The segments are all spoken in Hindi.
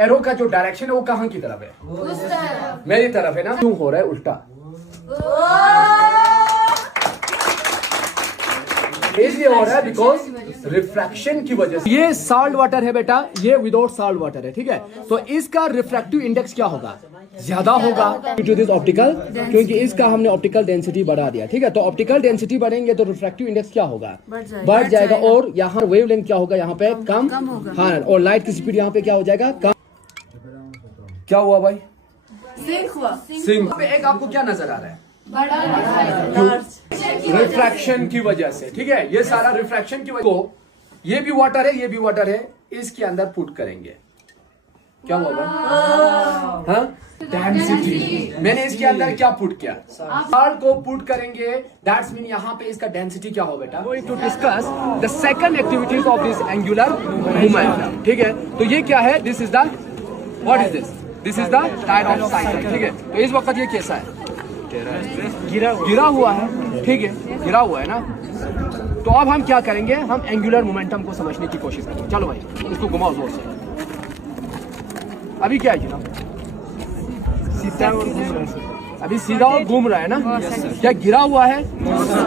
एरो का जो डायरेक्शन है वो कहाँ की तरफ है? उस तरफ। मेरी तरफ है ना। क्यों हो रहा है उल्टा? इसलिए हो रहा है बिकॉज रिफ्रैक्शन की वजह से। ये साल्ट वाटर है बेटा, ये विदाउट साल्ट वाटर है, ठीक है। तो इसका रिफ्रैक्टिव इंडेक्स क्या होगा? ज्यादा होगा टू दिस ऑप्टिकल, क्योंकि इसका हमने ऑप्टिकल डेंसिटी बढ़ा दिया, ठीक है। तो ऑप्टिकल डेंसिटी बढ़ेंगे तो रिफ्रैक्टिव इंडेक्स क्या होगा? बढ़ जाएगा। और यहाँ वेवलेंथ क्या होगा? यहाँ पे कम होगा। हाँ, और लाइट की स्पीड यहाँ पे क्या हो जाएगा? कम। क्या हुआ भाई? सिंक हुआ। सिंक। एक आपको क्या नजर आ रहा है? बड़ा रिफ्रैक्शन की वजह से, ठीक है। ये सारा रिफ्रैक्शन की वजह को, ये भी वाटर है, ये भी वाटर है, इसके अंदर पुट करेंगे। क्या हुआ भाई? हाँ, डेंसिटी। मैंने इसके अंदर क्या पुट किया? साल्ट को पुट करेंगे। दैट्स मीन यहाँ पे इसका डेंसिटी क्या हो बेटा? Going to discuss the second activities of this angular momentum, ठीक है। तो ये क्या है? This is the, what is this? This is the tide of cycle, ठीक है। तो इस वक्त ये कैसा है? गिरा हुआ है, ठीक है, गिरा हुआ है ना। तो अब हम क्या करेंगे? हम एंगुलर मोमेंटम को समझने की कोशिश करेंगे। चलो भाई, इसको घुमाओ जोर से। अभी क्या है गिरा? अभी सीधा और घूम रहा है ना। क्या गिरा हुआ है?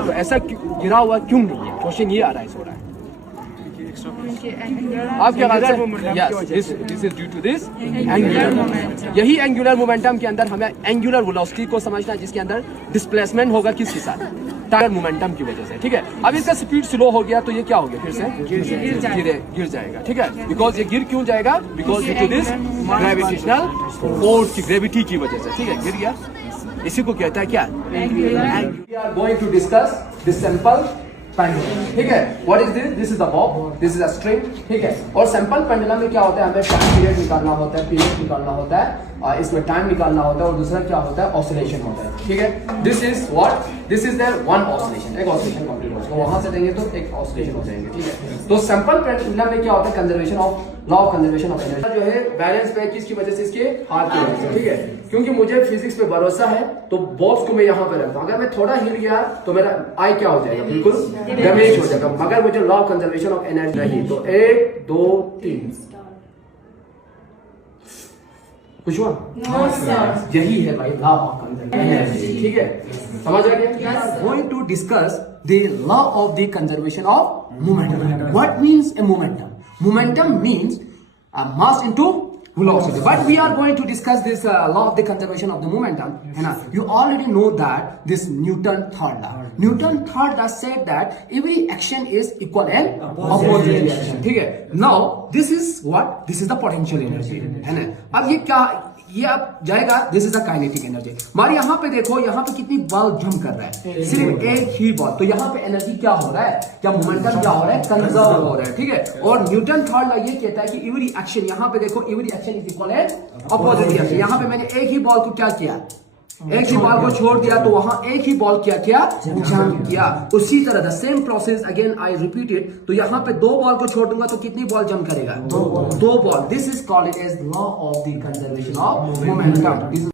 तो ऐसा गिरा हुआ क्यों नहीं है? क्वेश्चन ये आ रहा है, इस हो रहा है। आप क्या this is due to this angular momentum. यही एंगुलर मोमेंटम के अंदर हमें एंगुलर वेलोसिटी को समझना है, जिसके अंदर डिस्प्लेसमेंट होगा किसके साथ? टायर मोमेंटम की वजह से, ठीक है। अब इसका स्पीड स्लो हो गया तो ये क्या हो गया? फिर से गिर जाएगा, ठीक है। बिकॉज ये गिर क्यों जाएगा? Because due to this gravitational force की, ग्रेविटी की वजह से, ठीक है, गिर गया। इसी को कहता है क्या? We are going to discuss this simple pendulum, ठीक है। What is this? This is the bob, this is a string, ठीक है। और सिंपल पेंडुलम में क्या होता है? हमें टाइम पीरियड निकालना होता है, पीरियड निकालना होता है, और इसमें टाइम निकालना होता है, और दूसरा क्या होता है? ऑसिलेशन होता है, ठीक है। This is what? This is there one oscillation, एक ऑसिलेशन कंप्लीट हो, वहां से देंगे तो एक ऑसिलेशन हो जाएंगे, ठीक है। तो सिंपल पेंडुलम में क्या होता है? Conservation of, law of conservation of energy जो है बैलेंस पे, किसकी वजह से? इसके हाथ की वजह से, ठीक है। क्योंकि मुझे फिजिक्स पे भरोसा है तो बॉक्स को मैं यहाँ पे रखता हूँ। अगर मैं थोड़ा हिल गया तो मेरा आई क्या हो जाएगा? बिल्कुल डैमेज हो जाएगा। मगर मुझे law of conservation of energy नहीं, तो 1 2 3 कुछ हुआ? यही है भाई लॉ ऑफ कंजर्वेशन एनर्जी, ठीक है। समझ आ गया? Going to discuss the law of the conservation of momentum. What means a momentum? Momentum means mass into velocity. But we are going to discuss this law of the conservation of the momentum. You already know that this Newton third law. Newton third law said that every action is equal and opposite reaction. ठीक है? Now this is what? This is the potential energy. है ना? अब ये क्या? ये अब जाएगा, this is the kinetic energy. हमारे यहाँ पे देखो, यहाँ पे कितनी बॉल जंप कर रहा है? सिर्फ एक ही बॉल। तो यहाँ पे एनर्जी क्या हो रहा है? क्या मोमेंटम क्या हो रहा है? कंजर्व हो रहा है, ठीक है। और न्यूटन थर्ड लॉ ये कहता है कि एवरी एक्शन, यहाँ पे देखो, every action is equal and opposite reaction. यहाँ पे मैंने एक ही बॉल को क्या किया? एक ही बॉल को छोड़ दिया, तो वहां एक ही बॉल क्या किया? जंप किया। उसी तरह the same process again I repeated. तो यहाँ पे 2 बॉल को छोड़ दूंगा तो कितनी बॉल जंप करेगा? 2 ball. This is called as law of the conservation of momentum.